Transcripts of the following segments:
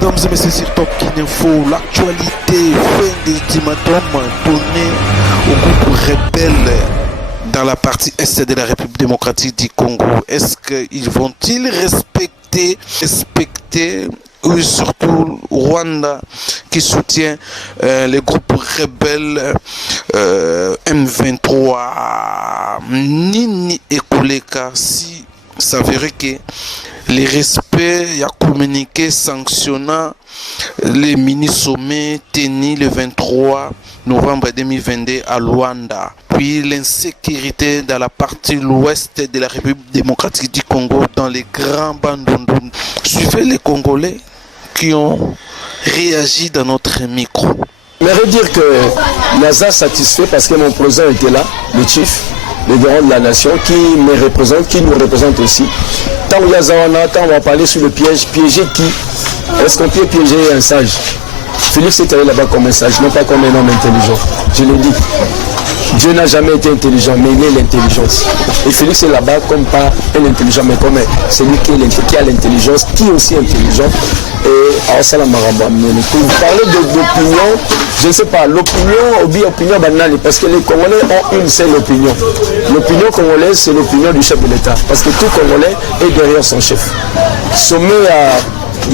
mesdames et messieurs, sur Top Info, l'actualité, fin d'ultimatum donné au groupe rebelle dans la partie est de la République démocratique du Congo. Est-ce qu'ils vont-ils respecter ou surtout Rwanda qui soutient les groupes rebelles M23 Nini et Koleka si s'avérait que les respects a communiqué sanctionnant les mini-sommets tenus le 23 novembre 2022 à Luanda. Puis l'insécurité dans la partie l'ouest de la République démocratique du Congo dans les grands bandondons. Suivez les Congolais qui ont réagi dans notre micro. J'aimerais dire que NASA satisfait parce que mon président était là, le chief, le garant de la nation, qui me représente, qui nous représente aussi. Tant où Yazawana, quand on va parler sur le piège, piéger qui? Est-ce qu'on peut piéger un sage? Félix est allé là-bas comme un sage, non pas comme un homme intelligent. Je l'ai dit. Dieu n'a jamais été intelligent, mais il est l'intelligence. Et Félix est là-bas comme pas un intelligent, mais comme celui qui a l'intelligence, qui est aussi intelligent. Et alors ça, la maramba. Pour vous parler d'opinion, je ne sais pas, l'opinion, ou bien opinion banale, parce que les Congolais ont une seule opinion. L'opinion congolaise, c'est l'opinion du chef de l'État. Parce que tout Congolais est derrière son chef. Sommet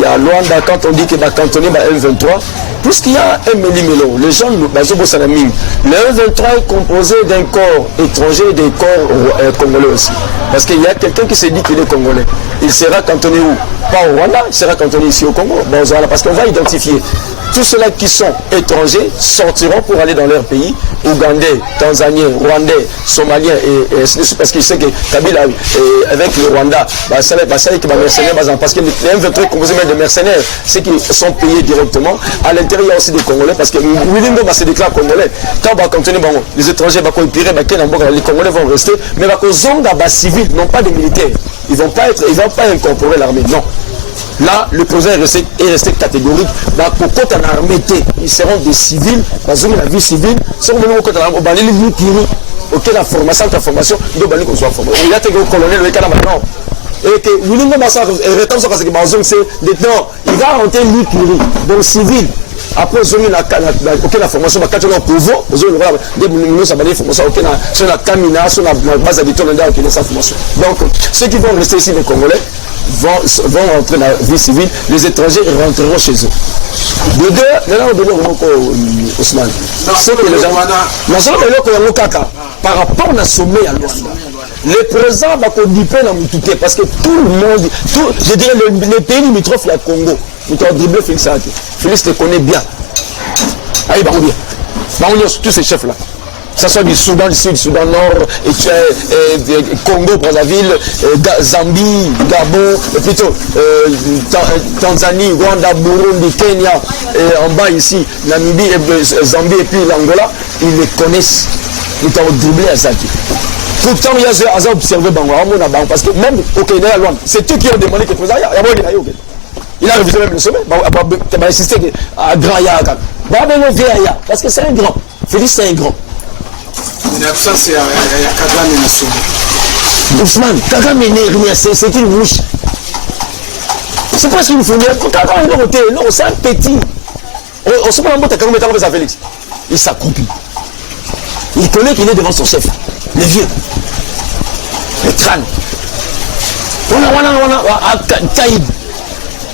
à Luanda, quand on dit que va cantonner M23, puisqu'il y a un méli-mélo, les gens, le M23 est composé d'un corps étranger et des corps congolais aussi. Parce qu'il y a quelqu'un qui s'est dit qu'il est congolais. Il sera cantonné où? Pas au Rwanda, il sera cantonné ici au Congo. Parce qu'on va identifier tous ceux-là qui sont étrangers sortiront pour aller dans leur pays, Ougandais, Tanzaniens, Rwandais, Somaliens et parce qu'il sait que Kabila avec le Rwanda, ça qui va mercenaires, parce que les M23 est composé même de mercenaires, ceux qui sont payés directement. À l'intérieur, il y a aussi des Congolais, parce que William se déclare congolais. Quand on va continuer, les étrangers vont les Congolais vont rester, mais ils ont des civils, non pas des militaires. Ils ne vont pas incorporer l'armée, non. Là, le président est resté catégorique. Pour quand on a armé, ils seront des civils, dans la vie civile. Si on veut qu'on a armé, ok, la formation, il doit qu'on soit formé. Il y a des colonels, le Canada maintenant. Et que William Massa rétend ça parce que c'est maintenant, il va rentrer l'Ikiri, donc civil. Après, ils ont mis la formation, quand on a pouvoir, ils ont mis la formation, sur la Kamina, sur la base habituelle, on a sa formation. Donc, ceux qui vont rester ici, les Congolais, vont rentrer dans la vie civile, les étrangers rentreront chez eux. De deux, maintenant on donne Ousmane. C'est que les gens. Par rapport à sommet à Luanda, le président va conduire dans Moutouké parce que tout le monde, je dirais les pays limitrophes, la Congo, nous avons dribblé Félix Ake. Félix te connaît bien. Allez, bah on vient. Tous ces chefs-là. Que ce soit du Soudan du Sud, du Soudan Nord, Congo, Brazzaville, Zambie, Gabon, plutôt Tanzanie, Rwanda, Burundi, Kenya, en bas ici, Namibie, Zambie et puis l'Angola, ils les connaissent. Nous avons dribblé à Zaki. Pourtant, il y a observé parce que même au Kenya, c'est eux qui ont demandé que le président il a refusé même le sommet. Il va insister à Grand Yaga. Parce que c'est un grand. Félix, c'est un grand. Ça, c'est Kagame et le sommet. Ousmane, Kagame n'est rien, c'est une mouche. C'est pas ce qu'il nous faut. Kagame, non, c'est un petit. On se prend en mode Kagame est à Félix. Il s'accroupit. Il connaît qu'il est devant son chef, le vieux, le crâne. Taïd.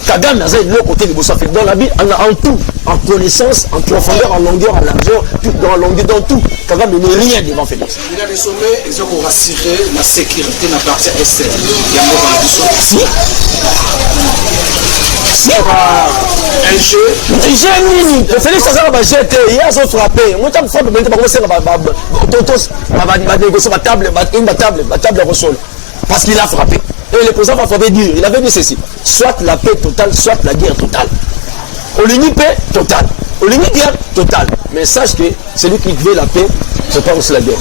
Kagame a de l'autre côté de Bossafé. Dans la vie, en tout, en connaissance, en profondeur, en longueur, en largeur, tout, dans la longueur, dans tout. Kagame n'est rien devant Félix. Il a des sommets, ils ont rassuré la sécurité dans la partie est. Il y a Si. Si. Un jeu. J'ai Félix Azar va jeter, il a frappé. Moi, je me fais de ma table au sol. Parce qu'il a frappé. Et le président va frapper dur. Il avait dit ceci. Soit la paix totale, soit la guerre totale. Olini paix totale. Olini guerre totale. Mais sache que celui qui veut la paix, c'est pas aussi la guerre.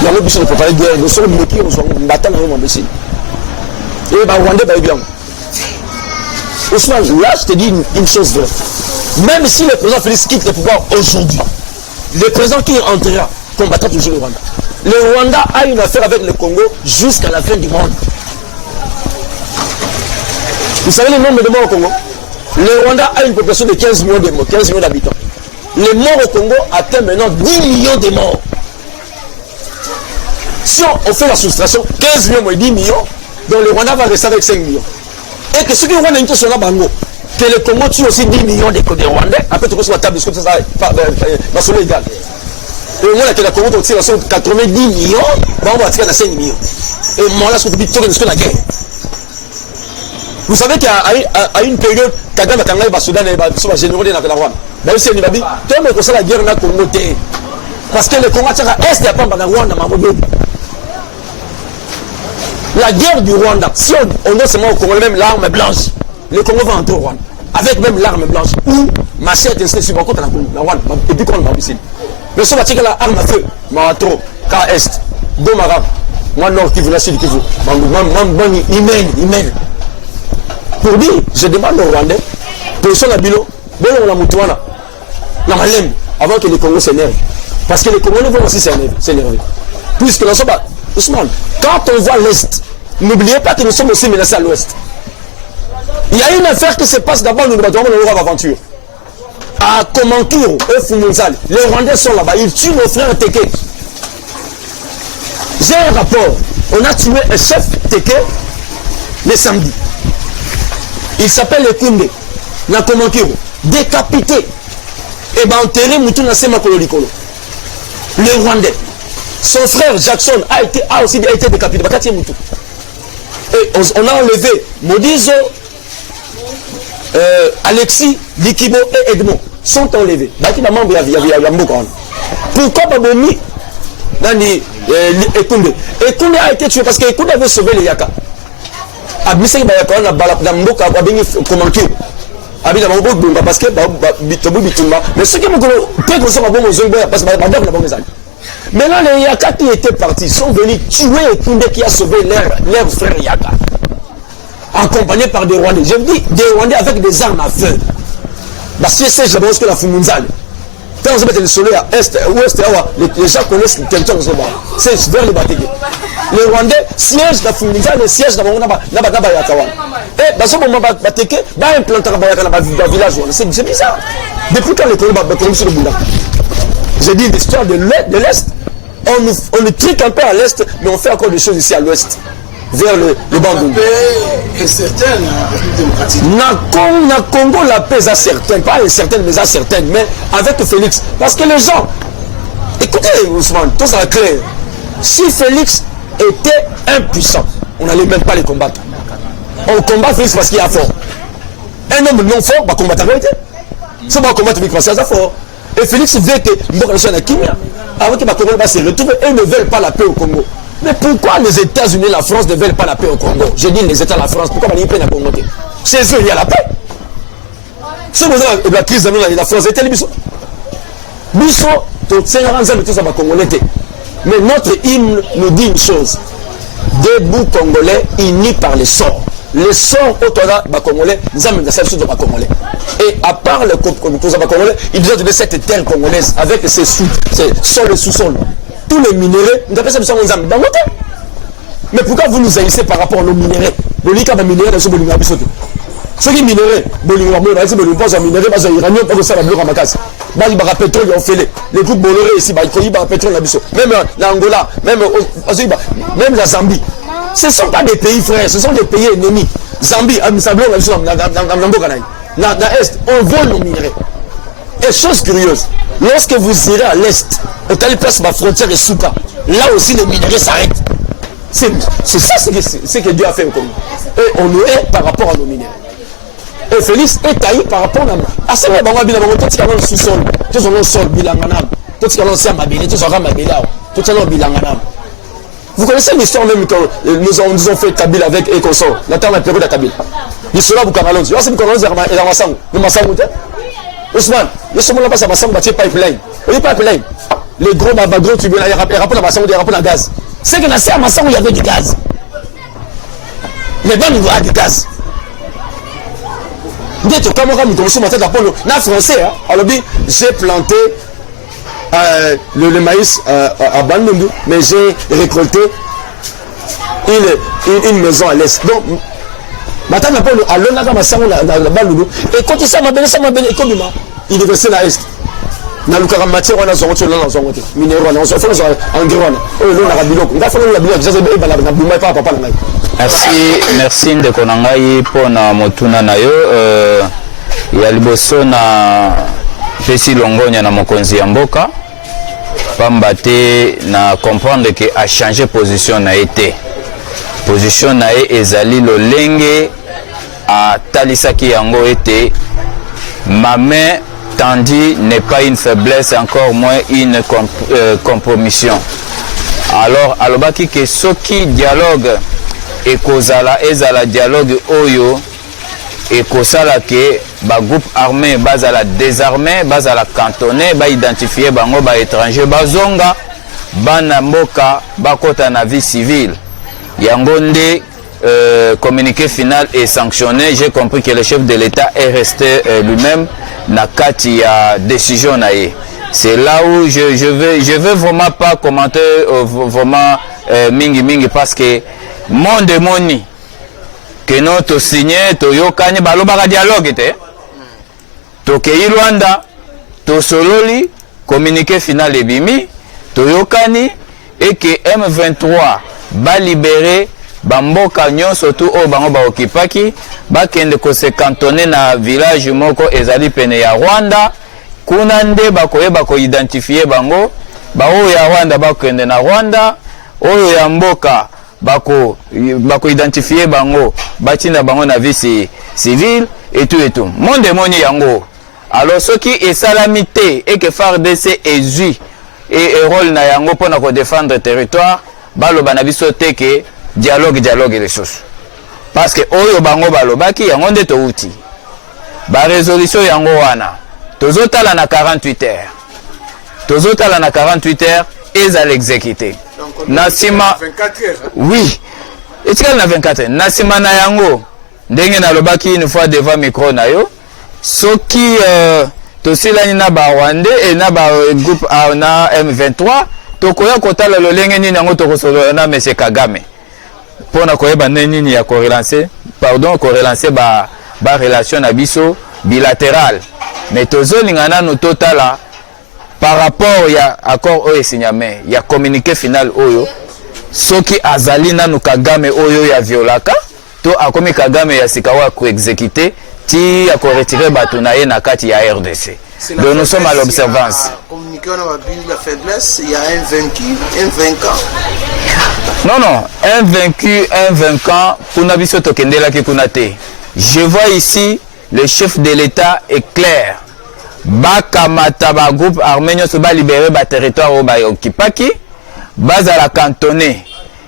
Il y a un autre pour parler de guerre. Nous sommes bloqués, nous sommes battants dans le monde. Et Rwanda va bien. Ousmane, là, je te dis une chose vraie. Même si le président Félix quitte le pouvoir aujourd'hui, le président qui entrera combattra toujours le Rwanda. Le Rwanda a une affaire avec le Congo jusqu'à la fin du monde. Vous savez le nombre de morts au Congo? Le Rwanda a une population de 15 millions d'habitants. Les morts au Congo atteignent maintenant 10 millions de morts. Si on fait la soustraction, 15 millions moins 10 millions, donc le Rwanda va rester avec 5 millions. Et que ceux qui Rwanda sont là, que le Congo tue aussi 10 millions de Rwandais, après tu sur la table, ça va se égal. Et au moins, que le Congo tire 90 millions, on va tirer à 5 millions. Et moi, là, ce que tu dis, la guerre. Vous savez qu'à une période, Kagame a gagné le Soudan et le général de la Rwanda. Même si on a dit, tout le monde la guerre dans le Congo. Parce que le Congo est de la Rwanda. La guerre du Rwanda, si on doit seulement au Congo, même l'arme blanche, le Congo va entrer au Rwanda. Avec même l'arme blanche, ou machette est sur le côté de la Rwanda. Et puis, quand on va ici. Mais si on va tirer l'arme à feu, Maratro, K-Est, Domara, moi, Nord, Kivu, la Sud, Kivu, Imen. Pour dire, je demande aux Rwandais, position la bilo, bon la moutouana, la malem, avant que les Congos s'énervent. Parce que les Congolais vont aussi s'énerver. Puisque nous sommes, Ousmane, quand on voit l'Est, n'oubliez pas que nous sommes aussi menacés à l'Ouest. Il y a une affaire qui se passe d'abord dans le aventure. À Komankuro, et Fumunzal, les Rwandais sont là-bas, ils tuent nos frères Teke. J'ai un rapport, on a tué un chef Teke le samedi. Il s'appelle Ekunde, na Komankuro, décapité. Et bien enterré Moutouna Sema Kololikolo. Le Rwandais. Son frère Jackson a aussi été décapité. Et on a enlevé Modizo, Alexis, Likibo et Edmond. Sont enlevés. Pourquoi Babomi Ekunde Ekunde a été tué parce que Ekunde avait sauvé les Yaka. Abiseki Bayaka na Mboka Abengi Komankuro. Parce que mais ceux qui me connaissent parce que maintenant les Yaka qui étaient partis sont venus tuer Ekunde qui a sauvé leur frère Yaka, accompagné par des Rwandais. Je dis des Rwandais avec des armes à feu. Parce que c'est d'abord que la Fumunzal. Quand on se met le soleil à est, ouest, les gens connaissent le territoire de ce bas. C'est vers les Batégués. Les Rwandais siègent la Fumunzal et siègent dans Yakawan. Et dans ce moment, Batégué va implanter un village. C'est bizarre. Depuis quand les Congolais sur le boulot. J'ai dit l'histoire de l'Est. On nous trique un peu à l'Est, mais on fait encore des choses ici à l'Ouest. Vers le Bandung. La paix est certaine en République démocratique. Na Congo, la paix est certaine. Pas incertaine, mais certaine. Mais avec Félix. Parce que les gens. Écoutez, Ousmane, tout ça est clair. Si Félix était impuissant, on n'allait même pas les combattre. On combat Félix parce qu'il est fort. Un homme non fort va combattre la vérité. Si on va combattre Félix parce qu'il est fort. Et Félix veut que Mboka soit na Kimia. Avant que Congo va se retrouver, eux ne veulent pas la paix au Congo. Mais pourquoi les États-Unis et la France ne veulent pas la paix au Congo? Je dis les États et la France, pourquoi ils prennent la Congo? Chez eux, il y a la paix. Si vous avez la crise de la France, c'était les Bissot. Bissot, tout ça va Congolais. Mais notre hymne nous dit une chose. Debout Congolais, unis par les sorts. Les sorts au Congolais, nous avons des Congolais. Et à part le Congolais, ils doivent donner cette terre congolaise avec ses sol et sous-sol. Tous les minéraux, nous appelons ça dans notre terre. Mais pourquoi vous nous haïssez par rapport aux minéraux? Le lika va minérer dans ce bolivien. Ceux qui minèrent, bolivien, ils minéraux, ils ont iranium pour que ça va bloquer ma case. Il y a pétrole, ils ont fait les groupes Bolloré ici, il y a pétrole là-bas. Même l'Angola, même la Zambie. Ce ne sont pas des pays frères, ce sont des pays ennemis. Zambie, dans l'Est, on vole nos minéraux. Et chose curieuse, lorsque vous irez à l'Est, au telle place ma frontière est Souka, là aussi les minéraux s'arrêtent. C'est ça ce que Dieu a fait au Congo. Et on nous hait par rapport à nos minéraux. Et Félix est haï par rapport à nous. À ce moment-là, on a dit que sous-sol, tout le sol, bilanganam, tout ce qu'on a mabélé, tout ce qu'on a mabélé, tout ce qu'on a bilanganam. Vous connaissez l'histoire même quand nous avons fait Kabila avec et consort, la terre de la période de Kabila. L'histoire de Bukamalon, tu vois, c'est Bukamalon, c'est la Massang, le Massang, Ousmane, le moment là, ça Massang, bâti pipeline. Oui, pipeline. Les gros babagros, tu veux, il y a rapport à Massang, il y a rapport à gaz. C'est que dans la Massang, il y avait du gaz. Mais bon, il y a du gaz. Vous êtes au Cameroun, nous commençons à monter dans le français, alors j'ai planté le maïs à Bandundu, mais j'ai récolté une maison à l'est. Donc, Matana Paul alona kama sango na balulu et quand ça m'a belle économie université na est na lukaka matière wana zongo tso na zongo te minéraux na on faut engrais wana o lo na biloko nga fona la biloko jaze be bala na buma pa papa na ngai merci de konangai pona motuna na yo ya liboso na pesi longonya na mokonzi ya mboka pamba te na comprendre que a changer position na été position na ezali lolenge a talisaki yango été ma main tendue n'est pas une faiblesse, encore moins une compromission. Alors alobaki que soki dialogue ekozala ezala dialogue oyo ekosala ke ba groupe armé bazala désarmé bazala cantonné ba identifier bango ba étranger bazonga bana mboka bakota na vie civile yango nde communiqué final est sanctionné. J'ai compris que le chef de l'État est resté lui-même na kati ya décision na ye. C'est là où je veux vraiment pas commenter vraiment mingi parce que mon démoni que non to signé to yokani balobaka dialogue te to kei Rwanda to sololi communiqué final ebimi to yokani et que M23 ba libérer bamboka nyonso tu o bango ba okipaki bakende ko se cantonner na village moko ezali pene ya Rwanda kuna nde bakoyeba ko identifier bango ba o ya Rwanda bakende na Rwanda oyo ya mboka bako identifier bango batina bango na vie civile et tout monde moni yango alors ce qui est salamité et que FARDC ezui et rôle na yango pona ko défendre territoire baloba na biso te ke dialogue les choses parce que oyo bango balobaki yango nde to uti ba résolution yango wana tozotala na 48 heures ezal exécuté na sima 24 heures oui etikala na 24 heures na sima na yango ndenge na lobaki une fois devant micro na yo soki tosilani na ba Rwanda et na ba groupe na M23 tokoya kotala lolenge nini yango tokosolo na monsieur Kagame pona koyeba nini ya correlancer ba relation na biso bilatérale mais tozolingana no totala par rapport ya accord oyo signame ya communiqué final oyo soki azali nanu Kagame oyo ya violaka to akomi Kagame ya sikawa ko exécuter ti ya ko retirer bato na ye na kati ya RDC. Donc nous sommes à l'observance. Communiquer on a vu la faiblesse, il y a un vaincu, un vainqueur. Non, un vaincu, un vainquant, kuna biso tokendela ki kuna te. Je vois ici le chef de l'État est clair. Bakamata ba groupe armé nyoso ba libérer ba territoire o ba okipaki, bazala cantonné.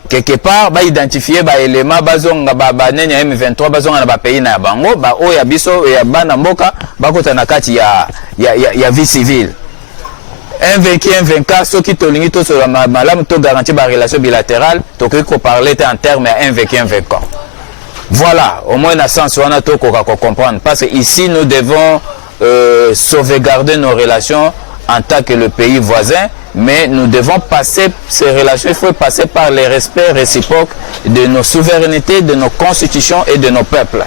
Quelque part ba identifier ba élément bazonga ba nenya M23 bazonga na ba pays na bango ba o ya biso ya bana mboka bakota na kati ya vie civile. Un vaincu, un vainqueur, ceux qui tolingi to sur la malam to garantir ba relation bilatérale, to ko parler en termes un vaincu, un vainqueur. Voilà, au moins na sens on a to ko comprendre parce que ici nous devons sauvegarder nos relations en tant que le pays voisin, mais nous devons passer ces relations, il faut passer par le respect réciproque de nos souverainetés, de nos constitutions et de nos peuples.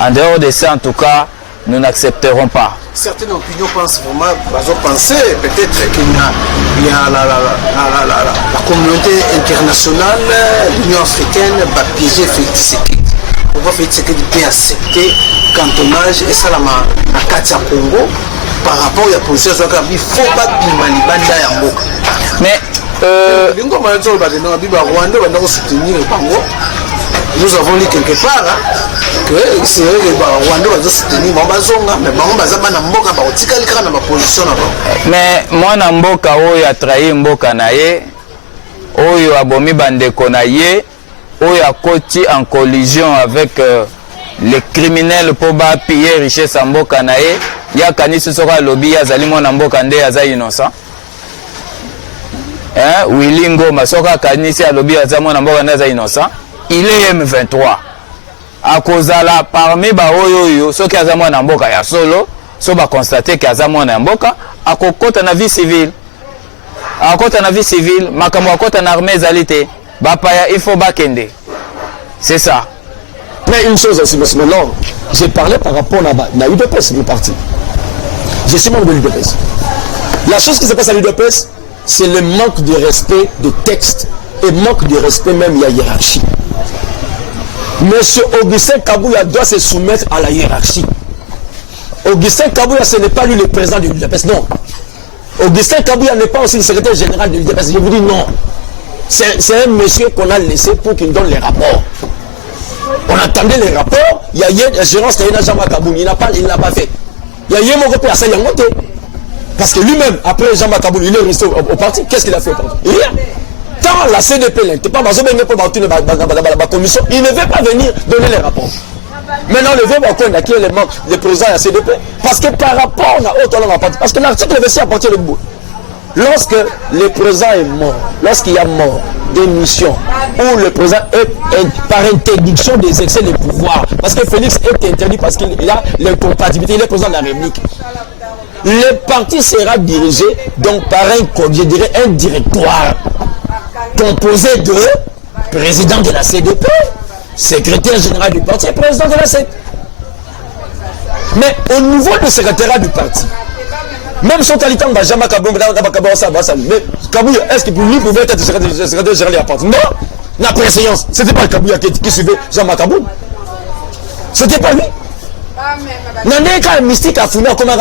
En dehors de ça, en tout cas, nous n'accepterons pas. Certaines opinions pensent vraiment, peut-être qu'il y a la communauté internationale, l'Union africaine, va piéger Félix Tshisekedi. Pourquoi Félix Tshisekedi peut accepter cantonnage et ça la Katia Congo par rapport à la position de la il faut pas mais nous avons lu quelque part que c'est Rwanda va soutenir Mambazonga mais Mambazaba na mboka ba otikalika na position na mais moi na mboka oyo a trahi mboka na ye oyo abomi bandeko na ye oyo akoti en collision avec les criminels pour ba piller richesse en mboka na ye ya kanisi soka lobby azali mona mboka nde aza innocent Willy Ngoma soka kanisi lobby aza mona mboka nde aza innocent il est M23 à cause la parmi ba oyo soki aza mona mboka ya solo so ba constater que aza mona mboka akokota na vie civile makambo akota na armée ezali te bapaya il faut bakende c'est ça Mais une chose aussi, parce que non, j'ai parlé par rapport à l'UDPS, le parti. Je suis membre de l'UDPS. La chose qui se passe à l'UDPS, c'est le manque de respect de texte et manque de respect même il y a hiérarchie. Monsieur Augustin Kabouya doit se soumettre à la hiérarchie. Augustin Kabouya, ce n'est pas lui le président de l'UDPS, non. Augustin Kabouya n'est pas aussi le secrétaire général de l'UDPS. Je vous dis non. C'est un monsieur qu'on a laissé pour qu'il donne les rapports. On attendait les rapports. Il y a hier, la gérance de Jean Makaboun. Il n'a pas fait. Il y a hier mon repère à Sayangote. Parce que lui-même, après Jean Makaboun, il est resté au parti. Qu'est-ce qu'il a fait au parti? Rien. Tant la CDP, la commission, il ne veut pas venir donner les rapports. Maintenant, le vieux qui est le président de la CDP. Parce que par rapport à autre langue, parce que l'article 26 appartient au bout. Lorsque le président est mort, lorsqu'il y a mort, démission, ou le président est par interdiction des excès de pouvoir, parce que Félix est interdit parce qu'il a l'incompatibilité, il est président de la République. Le parti sera dirigé donc par un directoire composé de président de la CDP, secrétaire général du parti et président de la CED. Mais au niveau du secrétariat du parti, même son talitan va jamais mais Kabouya, est-ce qu'il pouvait être secrétaire général du parti? Non, la préséance, ce n'était pas le Kabouya qui suivait Jean Makaboun. Ce n'était pas lui. Nandé ka mystique a fumé comme un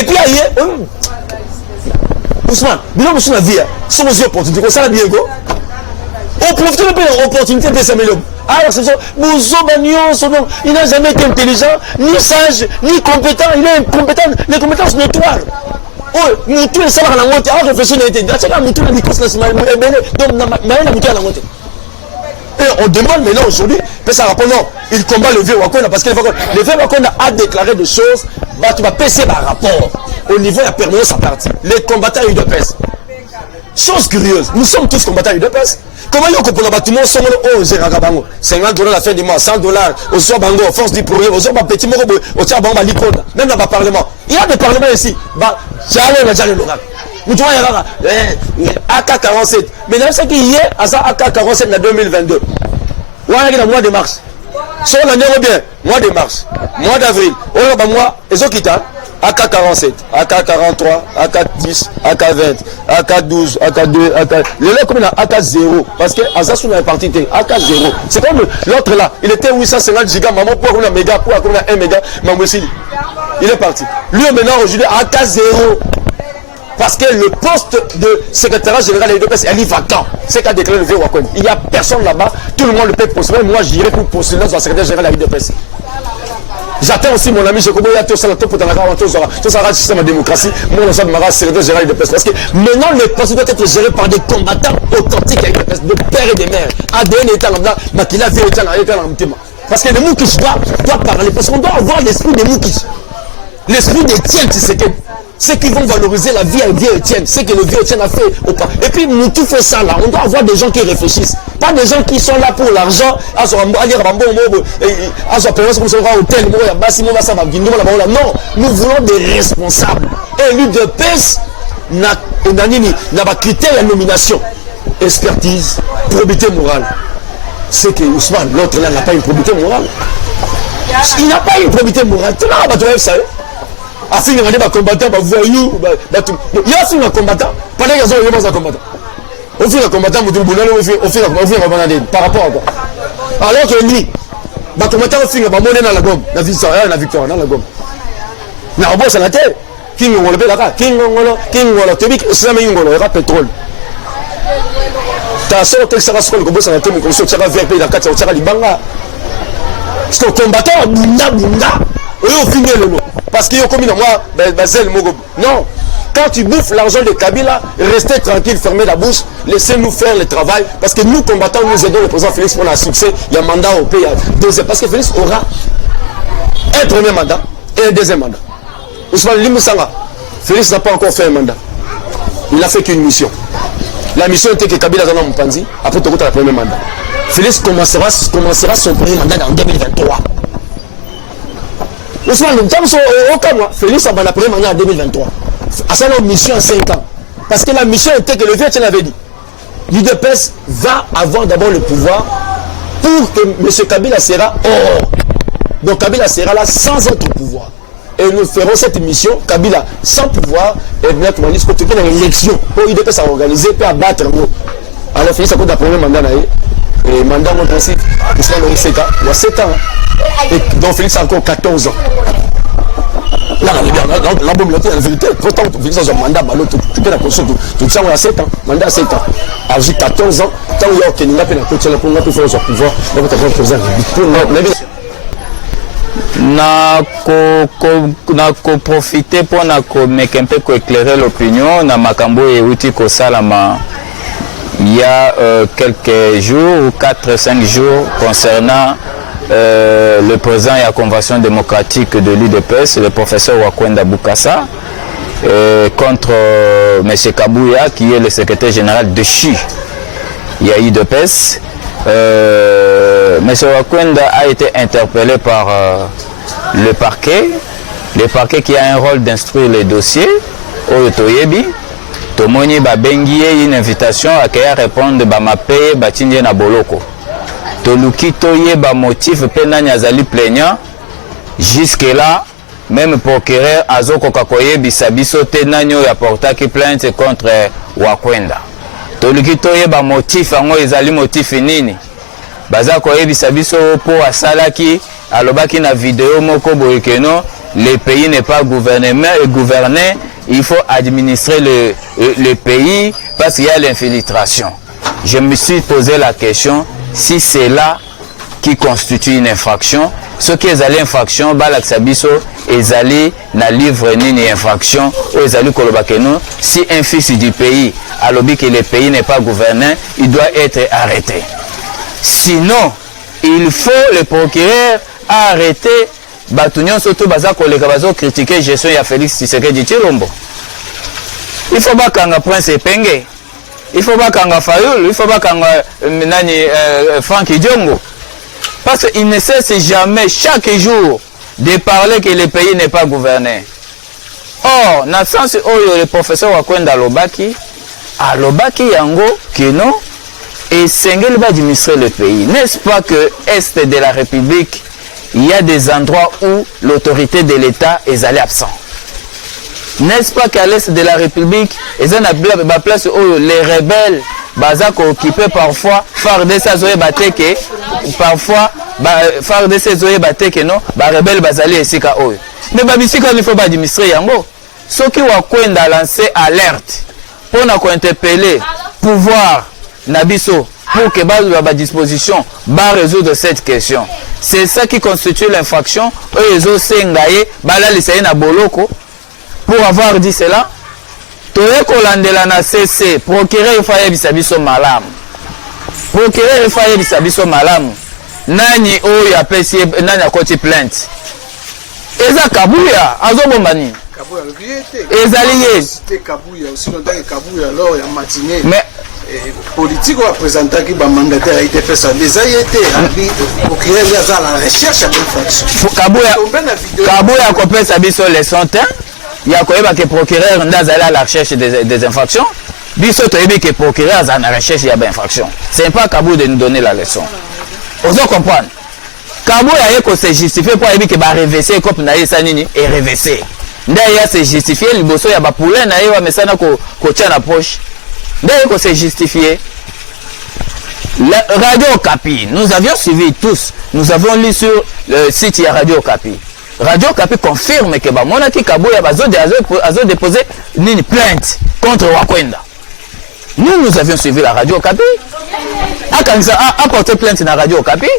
et puis ailleurs, Ousmane, bilan de la vie, sont aux opportunités, ça la bien go. On profite de l'opportunité de s'améliorer. Alors, c'est ça, il n'a jamais été intelligent, ni sage, ni compétent, il est incompétent, les compétences notoires. Oh, Moutou est savoir la montée, alors réfléchir à l'été. C'est là, Moutou a dit que c'est la montée, donc la montée. Et on demande maintenant aujourd'hui, mais ça répond non, il combat le vieux Wakona parce que le vieux Wakona a déclaré des choses, bah tu vas passer par rapport au niveau de la permanence à partie. Les combattants UDPS. Chose curieuse, nous sommes tous combattants UDPS. Comment ils ont compris tout le monde sont au Zeragabango, 50 $ à la fin du mois, 100 $, au soir bango, force du progrès, au soir petit mot, au tchar bamba likonda, même dans le parlement. Il y a des parlements ici, bah, j'allais l'oral. Nous devons y AK-47. Mais dans ce qui y est, à ça AK-47 en 2022. On a le mois de mars. Sur l'année bien, mois de mars, mois d'avril, on a mois, et ce qui t'a AK-47, AK-43, AK-10, AK-20, AK-12, AK-2, AK... Le lait comme il a AK-0, parce que Azaz on a parti AK-0. C'est comme l'autre là, il était 850 gigas, maman pour un méga, pour un 1 méga, maman aussi. Il est parti. Lui maintenant aujourd'hui AK-0. Parce que le poste de secrétaire général de l'UDPS est vacant. C'est qu'a déclaré le vieux Wakon. Il n'y a personne là-bas. Tout le monde le peut postuler. Moi, j'irai pour postuler dans le secrétaire général de l'UDPS. J'attends aussi mon ami Jekobo Yato Salato pour tout ça système de démocratie. Moi, on s'en va secrétaire général de l'UDPS. Parce que maintenant, le poste doit être géré par des combattants authentiques à l'UDPS, de pères et de mères. ADN est là, mais qu'il a fait parce que le Moukich doit parler. Parce qu'on doit avoir l'esprit de Moukich. L'esprit d'Étienne Tshisekedi. Ceux qui vont valoriser la vie à vieux Étienne, ce que le vieux Étienne a fait au pas. Et puis nous tout fait ça là, on doit avoir des gens qui réfléchissent. Pas des gens qui sont là pour l'argent, non, nous voulons des responsables. Et l'UDPS n'a pas critère de nomination. Expertise, probité morale. C'est que Ousmane, l'autre là n'a pas une probité morale. Il n'a pas une probité morale. Tout le monde va ça. Afin de regarder combattant, voyou, il y a aussi un combattant. Pendant qu'ils ont un combattant. Au fil d'un combattant, au fil par rapport à quoi. Alors que lui, le combattant au fil, monnaie dans la gomme, la victoire dans la gomme. Mais en bas, c'est la terre. King Ngolo, King Ngolo, Tobik, Slamé Ngolo, il y aura pétrole. Ta soeur, tel sera sur le combat, ça va tomber comme ça, ça va vers la 4, ça va libanga. C'est un combattant, bunda. Et au final, le mot. Parce qu'il y a comme moi, non. Quand tu bouffes l'argent de Kabila, restez tranquille, fermez la bouche, laissez-nous faire le travail. Parce que nous, combattants, nous aidons le président Félix pour un succès. Il y a un mandat au pays. Parce que Félix aura un premier mandat et un deuxième mandat. Ousmane Limoussanga, Félix n'a pas encore fait un mandat. Il n'a fait qu'une mission. La mission était que Kabila dans Mpanzi, après tu as le premier mandat. Félix commencera son premier mandat en 2023. Ousmane, au cas où Félix a la première mandat en 2023. À sa mission en 5 ans. Parce que la mission était que le vieux avait dit. L'UDPS va avoir d'abord le pouvoir pour que M. Kabila sera hors. Donc Kabila sera là sans autre pouvoir. Et nous ferons cette mission, Kabila sans pouvoir, et bien comment dire, que tu as une élection pour l'IDP s'organiser, pour abattre. Alors Félix a le premier mandat, et mandat mon principe, il y a 7 ans. Et donc Félix a encore 14 ans. Là, la vérité, pourtant, Félix a un mandat, tu peux la construire, tu tiens à 7 ans, mandat à 7 ans. Alors j'ai 14 ans, tant qu'il y a aucun n'a pas la pour nous faire son pouvoir, donc tu as besoin de na profiter pour na meka un peu éclairer l'opinion na makambo et outil ko salama il y a quelques jours ou 4-5 jours concernant le président de la Convention démocratique de l'UDPS, le professeur Wakwenda Bukasa, contre M. Kabouya qui est le secrétaire général de CHI. Il y a UDPS. M. Wakwenda a été interpellé par le parquet qui a un rôle d'instruire les dossiers au Toyebi. Tomoni Babengi une invitation à répondre à ma paye Batindie na Boloko. Toluki Toyeba motif Penani Azali plaignant. Jusque-là, même procureur Azoko Kakoye Bisabiso Tenanyo ya portaki plainte contre Wakwenda. Toluki Toyeba motif ango ezali motif nini? Baza koye bisabiso po asalaki alobaki na vidéo moko boyekeno le pays n'est pas gouverné, il faut administrer le pays parce qu'il y a l'infiltration. Je me suis posé la question si c'est là qui constitue une infraction. Ce qui est allé infraction, balaksabiso ezali na livre ni infraction ou ezali kolobakeno si un fils du pays alobi que le pays n'est pas gouverné, il doit être arrêté. Sinon, il faut le procureur arrêter Batunion surtout baza koleka bazo critiquer gestion ya Félix Tshisekedi Tshilombo. Il faut pas kanga Prince Epenge. Il faut pas kanga Fayoul, il faut pas kanga Franck Diongo. Parce qu'il ne cesse jamais chaque jour de parler que le pays n'est pas gouverné. Or, dans le sens où le professeur Wakwenda Alobaki yango kino et Sengel va administrer le pays. N'est-ce pas que Est de la République, il y a des endroits où l'autorité de l'État est allée absent. N'est-ce pas qu'à l'Est de la République, ils ont la place où les rebelles bazak occupé parfois FARDC zoé bateke parfois FARDC zoé bateke non ba rebelle bazali esika oyo mais babisika il faut pas administrer yango soki Wakwenda lancer alerte pour na ko interpeller pouvoir nabiso pour que ba disposition ba résoudre cette question. C'est ça qui constitue l'infraction. Eux ils ont sengaye bala lisaye na boloko pour avoir dit cela. Toye kolandela na CC procureur ifaye bisabiso malamu. Procureur ifaye bisabiso malamu. Nani oyo apesi nani akoti plainte. Eza Kabouya azobomba nini? Kabouya lié. Ezali ye. C'était Kabouya aussi longtemps que Kabouya alors ya matinée. Mais politique représentant qui va mandataire a été fait ça déjà été procureur ya za la recherche à l'infraction. Kabouya kopesa biso les sontin. Il y a quoi que procureur ndazali à la recherche des infractions. Biso toyebi que procureur à la recherche il y a des infractions. C'est pas Kabouya de nous donner la leçon. Vous comprenez? Kabouya yeko se justifier pour yebi que ba reverser comme na yesa nini et reverser. Ndaya se justifier liboso ya ba poulet na yewa mesana ko tia na poche. Ndaya yeko se justifier. La Radio Okapi, nous avions suivi tous. Nous avons lu sur le site de Radio Okapi. Radio Okapi confirme que Monaki Kabouya a déposé une plainte contre Wakwenda. Nous avions suivi la Radio Okapi. A porté plainte dans la Radio Okapi.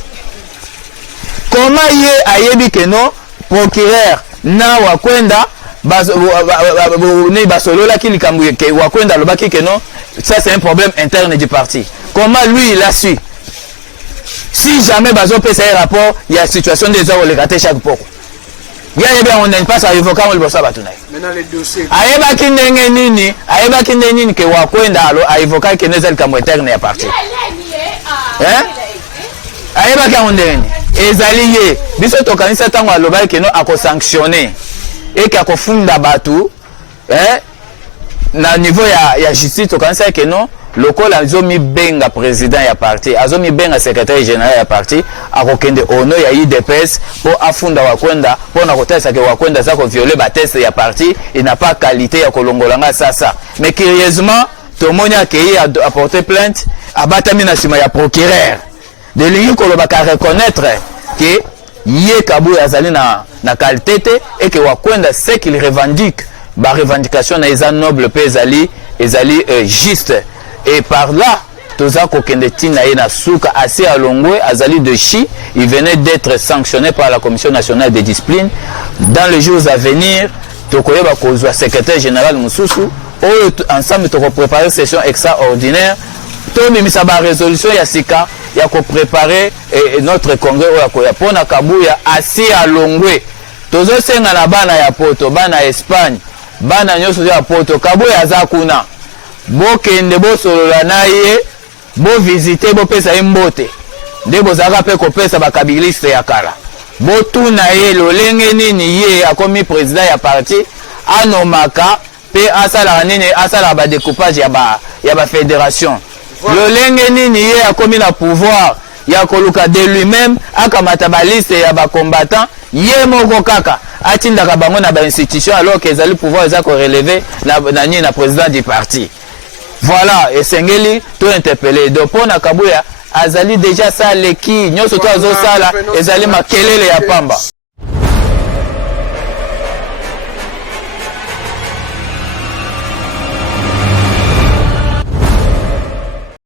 Comment y est ayebi que non procureur na Wakwenda basolola ki likambu ke Wakwenda lobaki que non ça c'est un problème interne du parti. Comment lui il a su? Si jamais bazo pesa un rapport, il y a situation des hommes les gâter chaque port. Il y a bien on n'est pas à avocat on le bossa batuna. Maintenant les dossiers. Ayeba kindenge nini ke Wakwenda alo avocat ke nezel kamo interne ya parti. Ayeba ka ondeni ezali ye biso to kanisa tango aloba ke no ako sanctionner et ka ko funda batu na niveau ya justice to kanisa ke no lokola azomi benga président ya parti azomi benga secrétaire général ya parti akokende ono ya IDPS po afunda wakwenda po na kotesa ke wakwenda za ko violer ba test ya parti il n'a pas qualité ya kolongolanga sasa mais curieusement tomonia ke a apporté plainte abatami na sima ya procureur de lingi koloba ka reconnaître que Yé Kabou azali na qualité et que wakwenda ce qu'il revendique ba revendication na eza noble pe ezali juste et par là toza kokende tina ye na suka assez alongwe azali de chi il venait d'être sanctionné par la commission nationale de discipline dans les jours à venir tokoyeba kozwa secrétaire général mususu ensemble toko préparer session extraordinaire to mimisa ba résolution ya sika ya ko préparer notre congrès oya ko ya pona Kabuya assez alongwe tozo senga na bana ya poto bana Espagne bana nyoso ya poto Kabuya aza kuna bokende bosolola na ye bo visiter bo pesa mbote nde bozaka pe ko pesa ba kabiliste ya kala botuna ye lolenge nini ye akomi président ya parti anomaka pe asala nini asala ba découpage ya ba fédération lolenge nini ye akomi na pouvoir ya koluka de lui-même akamata ba liste ya ba combattants ye moko kaka atindaka bango na ba institution alors que ezali pouvoir eza ko relever na président du parti. Voilà, et Sengeli tout interpellé. Donc pour Kabuya azali déjà ça leki nyoso to azosala ezali makelele ya pamba.